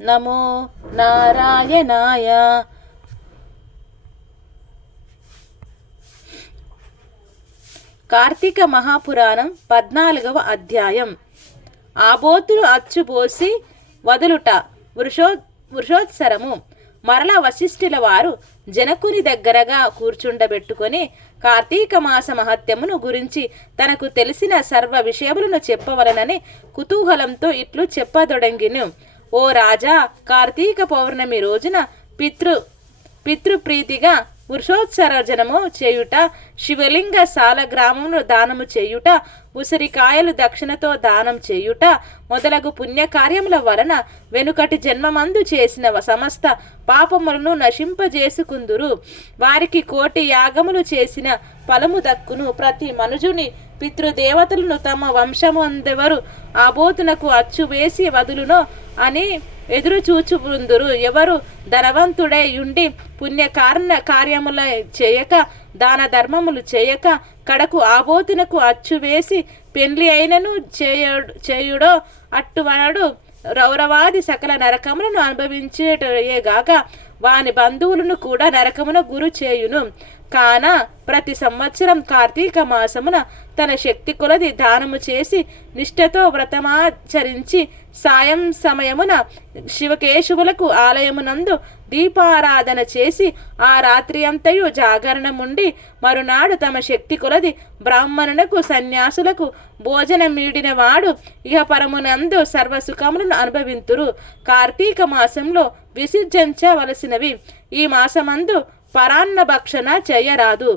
నమో నారాయణాయ. కార్తీక మహాపురాణం 14వ అధ్యాయం. ఆబోతులు అచ్చుపోసి వదులుట వృషోత్సరము. మరల వశిష్ఠుల వారు జనకుని దగ్గరగా కూర్చుండబెట్టుకొని కార్తీక మాస మహత్యమును గురించి తనకు తెలిసిన సర్వ విషయములను చెప్పవలనని కుతూహలంతో ఇట్లు చెప్పదొడంగిను. ఓ రాజా, కార్తీక పౌర్ణమి రోజున పితృప్రీతిగా వృషోత్సర్జనము చేయుట, శివలింగ సాలగ్రామమును దానము చేయుట, ఉసిరికాయలు దక్షిణతో దానం చేయుట మొదలగు పుణ్యకార్యముల వలన వెనుకటి జన్మమందు చేసిన సమస్త పాపములను నశింపజేసుకుందురు. వారికి కోటి యాగములు చేసిన ఫలము దక్కును. ప్రతి మనుజుని పితృదేవతలను తమ వంశమందెవరు ఆబోతునకు అచ్చు వేసి వదులునో అని ఎదురు చూచుకుందురు. ఎవరు ధనవంతుడై ఉండి కార్యముల చేయక దాన ధర్మములు చేయక కడకు ఆబోతునకు అచ్చు వేసి పెండ్లి అయినను చేయుడో అట్టువనడు రౌరవాది సకల నరకములను అనుభవించేటయేగాక వాని బంధువులను కూడా నరకమున గురు చేయును. కాన ప్రతి సంవత్సరం కార్తీక మాసమున తన శక్తి కొలది దానము చేసి నిష్ఠతో వ్రతమాచరించి సాయం సమయమున శివకేశవులకు ఆలయమునందు దీపారాధన చేసి ఆ రాత్రి అంతయు జాగరణముండి మరునాడు తమ శక్తి కొలది బ్రాహ్మణులకు సన్యాసులకు భోజనమీడిన వాడు ఇహ పరమునందు సర్వసుఖములను అనుభవింతురు. కార్తీక మాసంలో విసర్జించవలసినవి. ఈ మాసమందు పరాన్న భక్షణ చేయరాదు,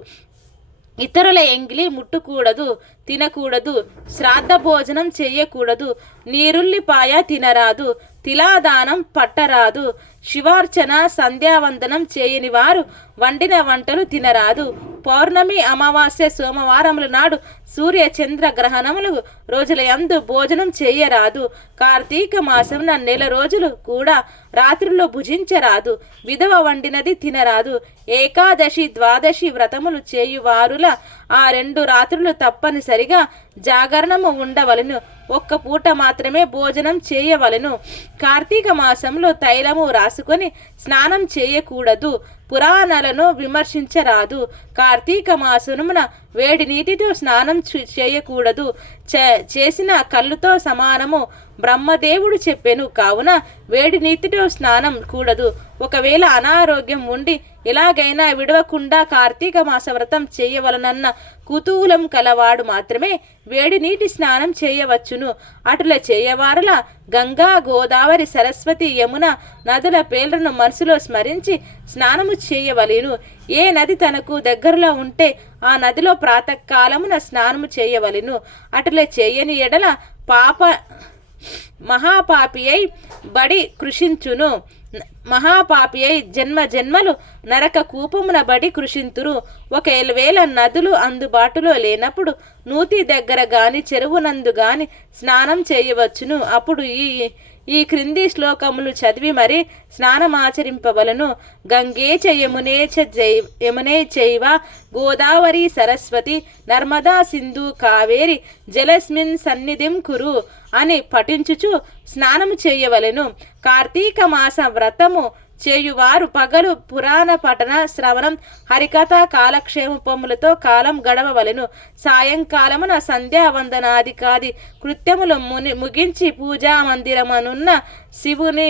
ఇతరుల ఎంగిలి ముట్టుకూడదు, తినకూడదు, శ్రాద్ధ భోజనం చెయ్యకూడదు, నీరుల్లిపాయ తినరాదు, తిలాదానం పట్టరాదు, శివార్చన సంధ్యావందనం చేయని వారు వండిన వంటలు తినరాదు. పౌర్ణమి, అమావాస్య, సోమవారముల నాడు సూర్య చంద్ర గ్రహణములు రోజుల యందు భోజనం చేయరాదు. కార్తీక మాసమున నెల రోజులు కూడా రాత్రుల్లో భుజించరాదు. విధవ వండినది తినరాదు. ఏకాదశి ద్వాదశి వ్రతములు చేయువారుల ఆ 2 రాత్రులు తప్పనిసరిగా జాగరణము ఉండవలను. ఒక్క పూట మాత్రమే భోజనం చేయవలను. కార్తీక మాసంలో తైలము రాసుకొని స్నానం చేయకూడదు. పురాణాలను విమర్శించరాదు. కార్తీక మాసమున వేడి నీటితో స్నానం చేయకూడదు. చేసిన కళ్ళుతో సమానము బ్రహ్మదేవుడు చెప్పెను. కావున వేడి నీటితో స్నానం కూడదు. ఒకవేళ అనారోగ్యం ఉండి ఎలాగైనా విడవకుండా కార్తీక మాస వ్రతం చేయవలనన్న కుతూహలం కలవాడు మాత్రమే వేడి నీటి స్నానం చేయవచ్చును. అటుల చేయవారల గంగా, గోదావరి, సరస్వతి, యమున నదుల పేర్లను మనసులో స్మరించి స్నానము చేయవలెను. ఏ నది తనకు దగ్గరలో ఉంటే ఆ నదిలో ప్రాతకాలమున స్నానము చేయవలెను. అటుల చేయని ఎడల మహాపాపి అయి బడి కృషించును. మహాపాపి అయి జన్మ జన్మలు నరక కూపమున బడి కృషింతురు. ఒకవేళ నదులు అందుబాటులో లేనప్పుడు నూతి దగ్గర గాని చెరువునందు గాని స్నానం చేయవచ్చును. అప్పుడు ఈ క్రింది శ్లోకములు చదివి మరి స్నానమాచరింపవలను. గంగే చ యమునే చైవ గోదావరి సరస్వతి నర్మదా సింధు కావేరి జలస్మిన్ సన్నిధిం కురు అని పఠించుచు స్నానము చేయవలెను. కార్తీక మాస వ్రతము చేయువారు పగలు పురాణ పఠన, శ్రవణం, హరికథ, కాలక్షేమములతో కాలం గడవవలెను. సాయంకాలమున సంధ్యావందనాదికాది కృత్యములు ముగించి పూజా మందిరమనున్న శివుని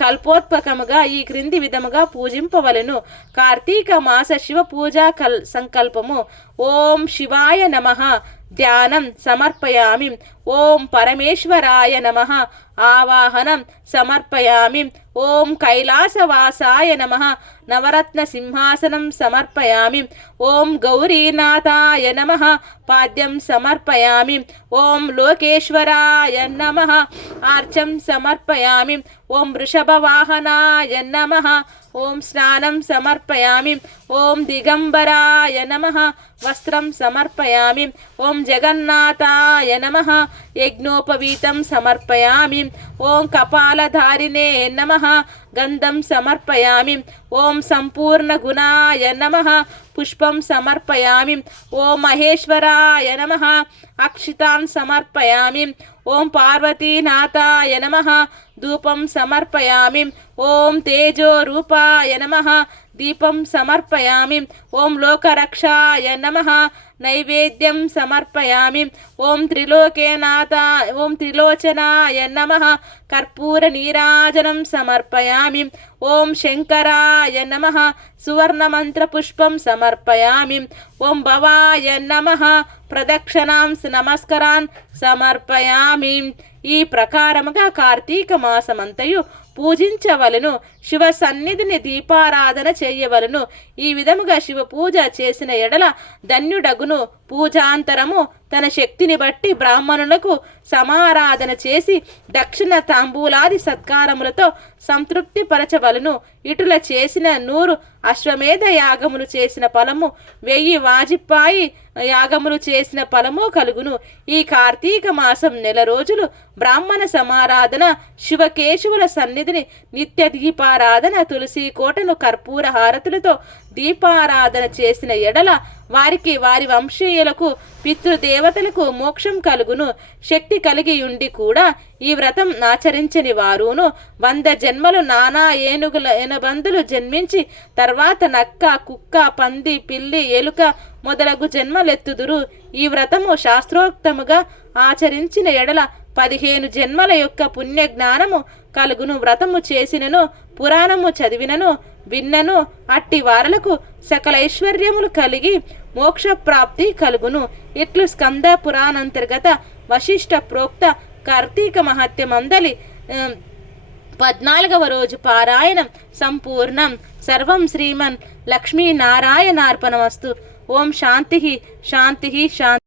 కల్పోత్పకముగా ఈ క్రింది విధముగా పూజింపవలెను. కార్తీక మాస శివ పూజా సంకల్పము. ఓం శివాయ నమః ధ్యానం సమర్పయామి. ఓం పరమేశ్వరాయ నమః ఆవాహనం సమర్పయామి. ఓం కైలాసవాసాయ నమః నవరత్న సింహాసనం సమర్పయామి. ఓం గౌరీనాథాయ నమః పాద్యం సమర్పయామి. ఓం లోకేశ్వరాయ నమః ఆర్చం సమర్పయామి. ఓం వృషభవాహనాయ నమః ఓం స్నానం సమర్పయామి. ఓం దిగంబరాయ నమః వస్త్రం సమర్పయామి. ఓం జగన్నాథాయ నమః యజ్ఞోపవీతం సమర్పయామి. ఓం కపాలధారిణే నమః గంధం సమర్పయామి. ఓం సంపూర్ణ గుణాయ నమః పుష్పం సమర్పయామి. ఓం మహేశ్వరాయ నమః అక్షితాన్ సమర్పయామి. ఓం పార్వతీనాథాయ నమః ధూపం సమర్పయామి. ఓం తేజో రూపాయ నమః దీపం సమర్పయామి. ఓం లోకరక్షాయ నమః నైవేద్యం సమర్పయామి. ఓం త్రిలోచనాయ నమః కర్పూర నీరాజనం సమర్పయామి. ఓం శంకరాయ నమః సువర్ణమంత్ర పుష్పం సమర్పయామి. ఓం భవాయ నమః ప్రదక్షిణాం నమస్కారాన్ సమర్పయామి. ఈ ప్రకారముగా కార్తీక మాసమంతయు పూజించవలను. శివ సన్నిధిని దీపారాధన చేయవలను. ఈ విధముగా శివ పూజ చేసిన ఎడల ధన్యుడగును. పూజాంతరము తన శక్తిని బట్టి బ్రాహ్మణులకు సమారాధన చేసి దక్షిణ తాంబూలాది సత్కారములతో సంతృప్తి పరచవలను. ఇటుల చేసిన 100 అశ్వమేధ యాగములు చేసిన ఫలము, 1000 వాజిప్పాయి యాగములు చేసిన ఫలము కలుగును. ఈ కార్తీక మాసం నెల రోజులు బ్రాహ్మణ సమారాధన, శివకేశవుల సన్నిధిని నిత్య దీపారాధన, తులసి కోటను కర్పూర హారతులతో దీపారాధన చేసిన ఎడల వారికి వారి వంశీయులకు పితృదేవతలకు మోక్షం కలుగును. శక్తి కలిగి ఉండి కూడా ఈ వ్రతం ఆచరించని వారును 100 జన్మలు నానా ఏనుగుల ఎనబందులు జన్మించి తర్వాత నక్క, కుక్క, పంది, పిల్లి, ఎలుక మొదలగు జన్మలెత్తుదురు. ఈ వ్రతము శాస్త్రోక్తముగా ఆచరించిన ఎడల 15 జన్మల యొక్క పుణ్య జ్ఞానము కలుగును. వ్రతము చేసినను, పురాణము చదివినను, విన్నను అట్టి వారలకు సకల ఐశ్వర్యములు కలిగి మోక్షప్రాప్తి కలుగును. ఇట్లు స్కంద పురాణంతర్గత వశిష్ఠ ప్రోక్త కార్తీక మహత్యమందలి 14వ రోజు పారాయణం సంపూర్ణం. సర్వం శ్రీమన్ లక్ష్మీనారాయణార్పణమస్తు. ఓం శాంతి శాంతి శాంతి.